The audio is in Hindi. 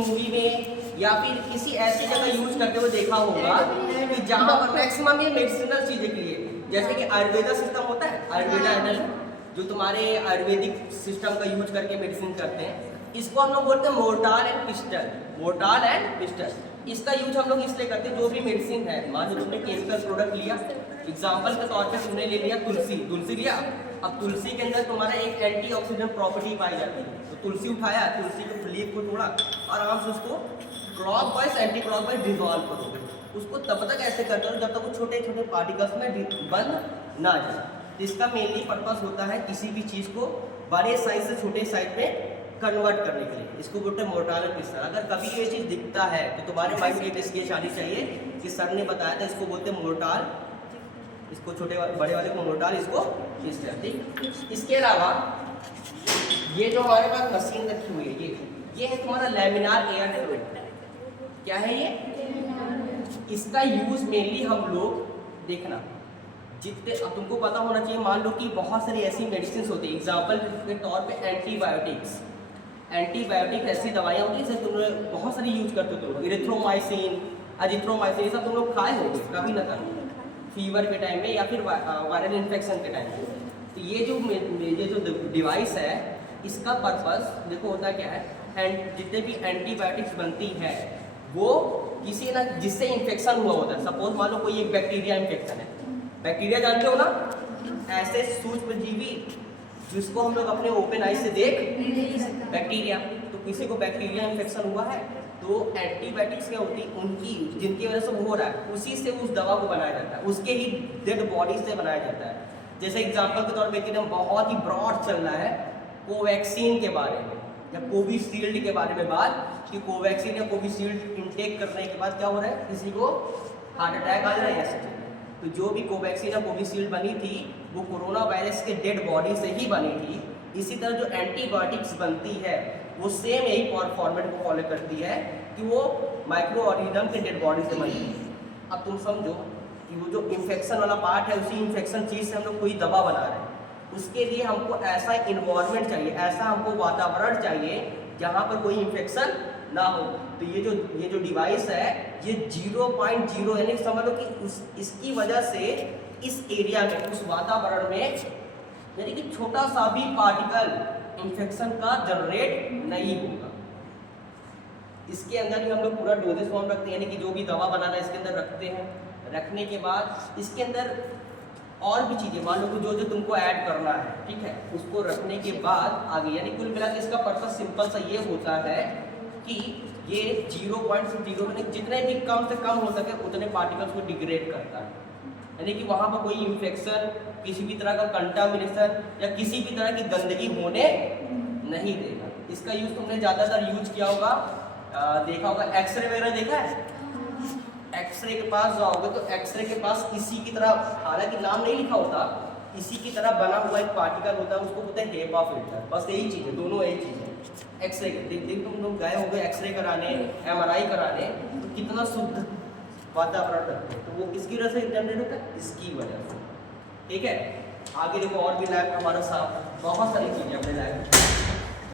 मूवी में या फिर किसी ऐसी जगह यूज करते हुए देखा होगा कि जहाँ पर मैक्सिमम ये मेडिसिनल चीजें के लिए, जैसे कि आयुर्वेदा सिस्टम होता है, आयुर्वेदा एडल जो तुम्हारे आयुर्वेदिक सिस्टम का यूज करके मेडिसिन करते हैं, इसको हम लोग बोलते हैं मोर्टाल एंड पिस्टल। मोर्टाल एंड पिस्टल इसका यूज हम लोग इसलिए करते हैं, जो भी मेडिसिन है, मान लो तुमने केमिकल प्रोडक्ट लिया, एग्जाम्पल के तौर पर तुमने ले लिया तुलसी, तुलसी लिया, अब तुलसी के अंदर तुम्हारा एक एंटीऑक्सीडेंट प्रॉपर्टी पाई जाती है, तो तुलसी उठाया, तुलसी के लीफ को तोड़ा, आराम से उसको क्लॉकवाइज एंटी क्लॉकवाइज डिजॉल्व करोगे, उसको तब तक ऐसे करते हो जब तक वो छोटे छोटे पार्टिकल्स में बंद ना जाए। तो इसका मेनली पर्पस होता है किसी भी चीज़ को बड़े साइज से छोटे साइज में कन्वर्ट करने के लिए, इसको बोलते हैं मोर्टाल एंड पिस्टल। अगर कभी ये चीज़ दिखता है तो तुम्हारे माइंड में एक स्केच आनी चाहिए कि सर ने बताया था इसको बोलते हैं मोर्टाल, इसको छोटे बड़े वाले को मोर्टाल, इसको पिस्टल। ठीक, इसके अलावा ये जो हमारे पास मशीन रखी हुई है, ये है तुम्हारा लैमिनार एयर फ्लो। क्या है ये? इसका यूज मेनली हम लोग देखना जितने, अब तुमको पता होना चाहिए, मान लो कि बहुत सारी ऐसी मेडिसिन होती है, एग्जाम्पल के तौर पे एंटीबायोटिक्स, एंटीबायोटिक ऐसी दवाइयाँ होती है जिसे तुम लोग बहुत सारी यूज करते हो, तुम लोग इरिथ्रोमाइसिन, अजिथ्रोमाइसिन, ये सब तुम लोग खाए होंगे कभी ना कभी फीवर के टाइम में या फिर वायरल इन्फेक्शन के टाइम में। तो ये जो डिवाइस है, इसका पर्पस देखो होता क्या है, एंड जितने भी एंटीबायोटिक्स बनती है वो किसी ना जिससे इन्फेक्शन हुआ होता है, सपोज मान लो कोई एक बैक्टीरिया इन्फेक्शन है, बैक्टीरिया जानते हो ना, ऐसे सूक्ष्म जीवी जिसको हम लोग अपने ओपन आई से देख बैक्टीरिया, तो किसी को बैक्टीरिया इन्फेक्शन हुआ है तो एंटीबायोटिक्स क्या होती है उनकी, जिनकी वजह से वो हो रहा है, उसी से उस दवा को बनाया जाता है, उसके ही डेड बॉडी से बनाया जाता है। जैसे एग्जाम्पल के तौर पर एकदम बहुत ही ब्रॉड चल रहा है कोवैक्सीन के बारे में या कोविशील्ड के बारे में बात, कि कोवैक्सीन या कोविशील्ड इनटेक करने के बाद क्या हो रहा है, किसी को हार्ट अटैक आ जा रहा है ऐसे। तो जो भी कोवैक्सीन या कोविशील्ड बनी थी वो कोरोना वायरस के डेड बॉडी से ही बनी थी। इसी तरह जो एंटीबायोटिक्स बनती है वो सेम यही फॉर्मेट को फॉलो करती है कि वो माइक्रो ऑर्गेनिज्म के डेड बॉडी से बनी है। अब तुम समझो कि वो जो इन्फेक्शन वाला पार्ट है, उसी इन्फेक्शन चीज़ से हम लोग कोई दवा बना रहे हैं, उसके लिए हमको ऐसा इन्वायरमेंट चाहिए, ऐसा हमको वातावरण चाहिए जहाँ पर कोई इन्फेक्शन ना हो। तो ये जो डिवाइस है ये 0.0 यानी समझ लो कि इसकी वजह से इस एरिया में, उस वातावरण में यानी कि छोटा सा भी पार्टिकल इन्फेक्शन का जनरेट नहीं होगा। इसके अंदर ही हम लोग पूरा डोजेस फॉर्म रखते हैं, यानी कि जो भी दवा बनाना है इसके अंदर रखते हैं। रखने के बाद इसके अंदर और भी चीज़ें, मान लो कि जो तुमको ऐड करना है, ठीक है, उसको रखने के बाद आगे, यानी कुल मिला के इसका पर्पस सिंपल सा ये होता है कि ये 0.0 जितने भी कम से कम हो सके उतने पार्टिकल्स को डिग्रेड करता है, यानी कि वहाँ पर कोई इन्फेक्शन, किसी भी तरह का कंटामिनेशन या किसी भी तरह की गंदगी होने नहीं देगा। इसका यूज़ तुमने ज़्यादातर यूज किया होगा, देखा होगा, एक्सरे वगैरह देखा है, एक्सरे के पास जाओगे तो एक्सरे के पास इसी की तरह, हालांकि नाम नहीं लिखा होता, इसी की तरह बना हुआ एक पार्टिकल होता है, उसको बोलते हैं हेपा फिल्टर। बस यही चीज़ है, दोनों यही चीज़ है। एक्सरे के दिन तुम लोग गए होंगे एक्सरे कराने, MRI कराने, तो कितना शुद्ध वातावरण रखते हैं, तो वो किसकी वजह से जनरेट होता है, इसकी वजह से। ठीक है, आगे देखो और भी लैब हमारा साथ बहुत सारी चीज़ें अपने लैब